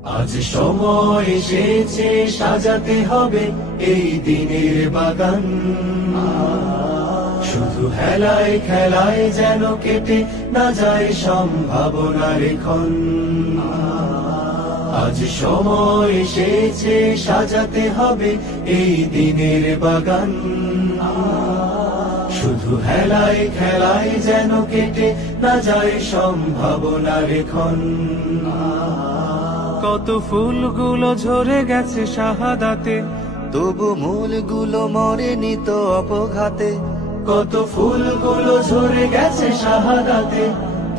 আজ সময় এসেছে সাজাতে হবে এই দিনের বাগান। শুধু হেলায় খেলায় যেন কেটে না যায় সম্ভাবনার ক্ষণ। আজ সময় এসেছে সাজাতে হবে এই দিনের বাগান। শুধু হেলায় খেলায় যেন কেটে না যায় সম্ভাবনার ক্ষণ। কত ফুলগুলো ঝরে গেছে শাহাদাতে, তবু মূলগুলো মরেনি তো অপঘাতে। কত ফুলগুলো ঝরে গেছে শাহাদাতে,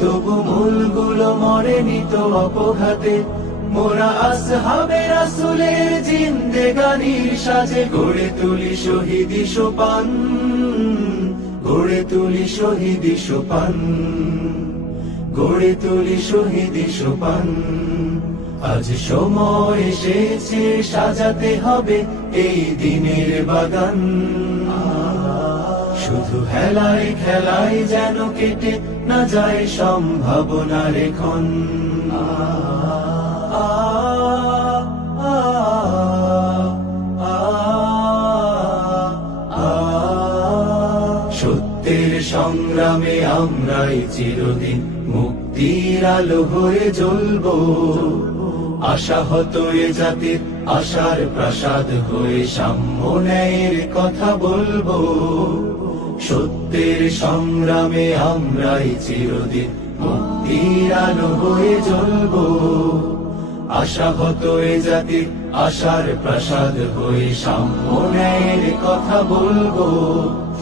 তবু মূলগুলো মরেনি তো অপঘাতে। মোরা আসহাবে রাসূলের জিন্দেগানির সাজে গড়ে তুলি শহীদি সোপান, গড়ে তুলি শহীদি সোপান, গড়ে তুলি শহীদি সোপান। আজ সময় এসেছে সাজাতে হবে এই দিনের বাগান। শুধু হেলায় খেলায় যেন কেটে না যায় সম্ভাবনার ক্ষণ। সত্যের সংগ্রামে আমরাই চিরদিন মুক্তির আলো হয়ে জ্বলবো। আশাহত এ জাতির আশার প্রাসাদ হয়ে সাম্য ন্যায়ের কথা বলবো। সত্যের সংগ্রামে আমরাই চিরদিন মুক্তির আলো হয়ে জ্বলবো। আশাহত এ জাতির আশার প্রাসাদ হয়ে সাম্য ন্যায়ের কথা বলবো।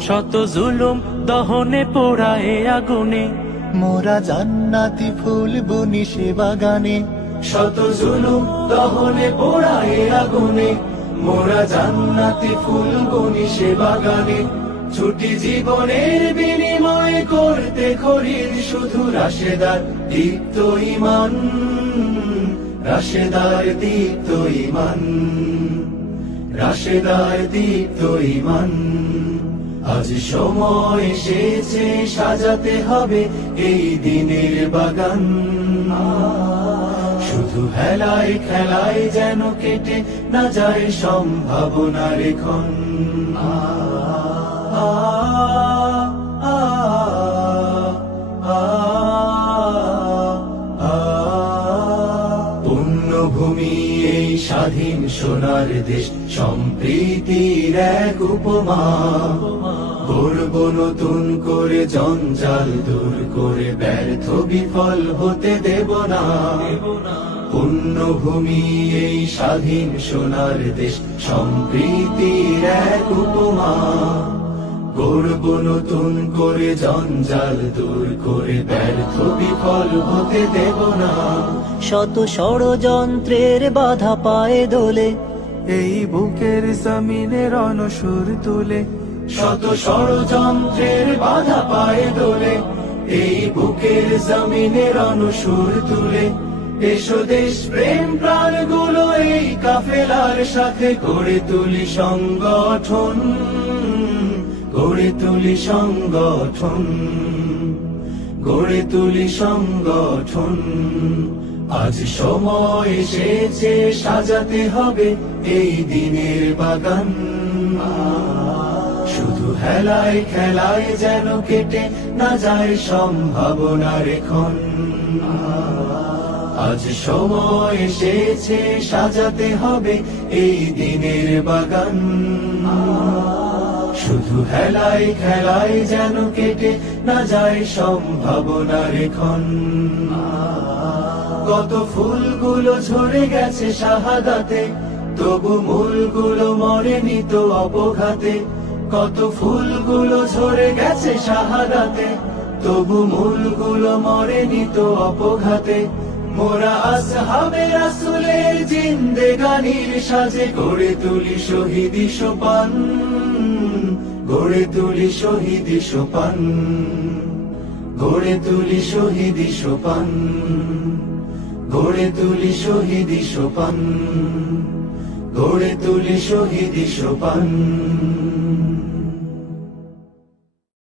শত জুলুম দহনে পোড়ায় আগুনে, মোরা জান্নাতি ফুল বুনি সে বাগানে। শত জুলুম দহনে পোড়ায় আগুনে, মোরা জান্নাতি ফুল বুনি সে বাগানে। ছুটি জীবনের বিনিময়ে করতে খরিদ শুধু রাশেদার দীপ্ত ঈমান, রাশেদার দীপ্ত ঈমান, রাশেদার দীপ্ত ঈমান। আজ সময় এসেছে সাজাতে হবে এই দিনের বাগান। শুধু হেলায় খেলায় যেন কেটে না যায় সম্ভাবনার ক্ষণ। পুণ্যভূমি এই স্বাধীন সোনার দেশ, সম্প্রীতির এক উপমা। গড়ব নতুন করে জঞ্জাল দূর করে, ব্যর্থ বিফল হতে দেব না। পুণ্যভূমি এই স্বাধীন সোনার দেশ, সম্প্রীতির এক উপমা। গড়ব নতুন করে জঞ্জাল দূর করে, ব্যর্থ বিফল হতে দেব না। শত ষড়যন্ত্রের বাধা পায়ে দোলে, এই বুকের জমিনে রণসুর তুলে। শত ষড়যন্ত্রের বাধা পায়ে দোলে, এই বুকের জমিনে রণসুর তুলে। এসো দেশ প্রেম প্রাণগুলো এই কাফেলার সাথে গড়ে তুলি সংগঠন, গড়ে তুলি সংগঠন, গড়ে তুলি সংগঠন। আজ সময় এসেছে সাজাতে হবে এই দিনের বাগান। শুধু হেলায় খেলায় যেন কেটে না যায় সম্ভাবনার ক্ষণ। আজ সময় এসেছে সাজাতে হবে এই দিনের বাগান। শুধু হেলায় খেলায় যেন কেটে না যায় সম্ভাবনার ক্ষণ। কত ফুলগুলো ঝরে গেছে শাহাদাতে, তবু মূলগুলো মরেনি তো অপঘাতে। কত ফুলগুলো ঝরে গেছে শাহাদাতে, তবু মূলগুলো মরেনি তো অপঘাতে। মোরা আসহাবে রাসূলের জিন্দেগানির সাজে গড়ে তুলি শহীদি সোপান, গড়ে তুলি শহীদি সোপান, গড়ে তুলি শহীদি সোপান, গড়ে তুলি শহীদি সোপান, গড়ে তুলি শহীদি সোপান।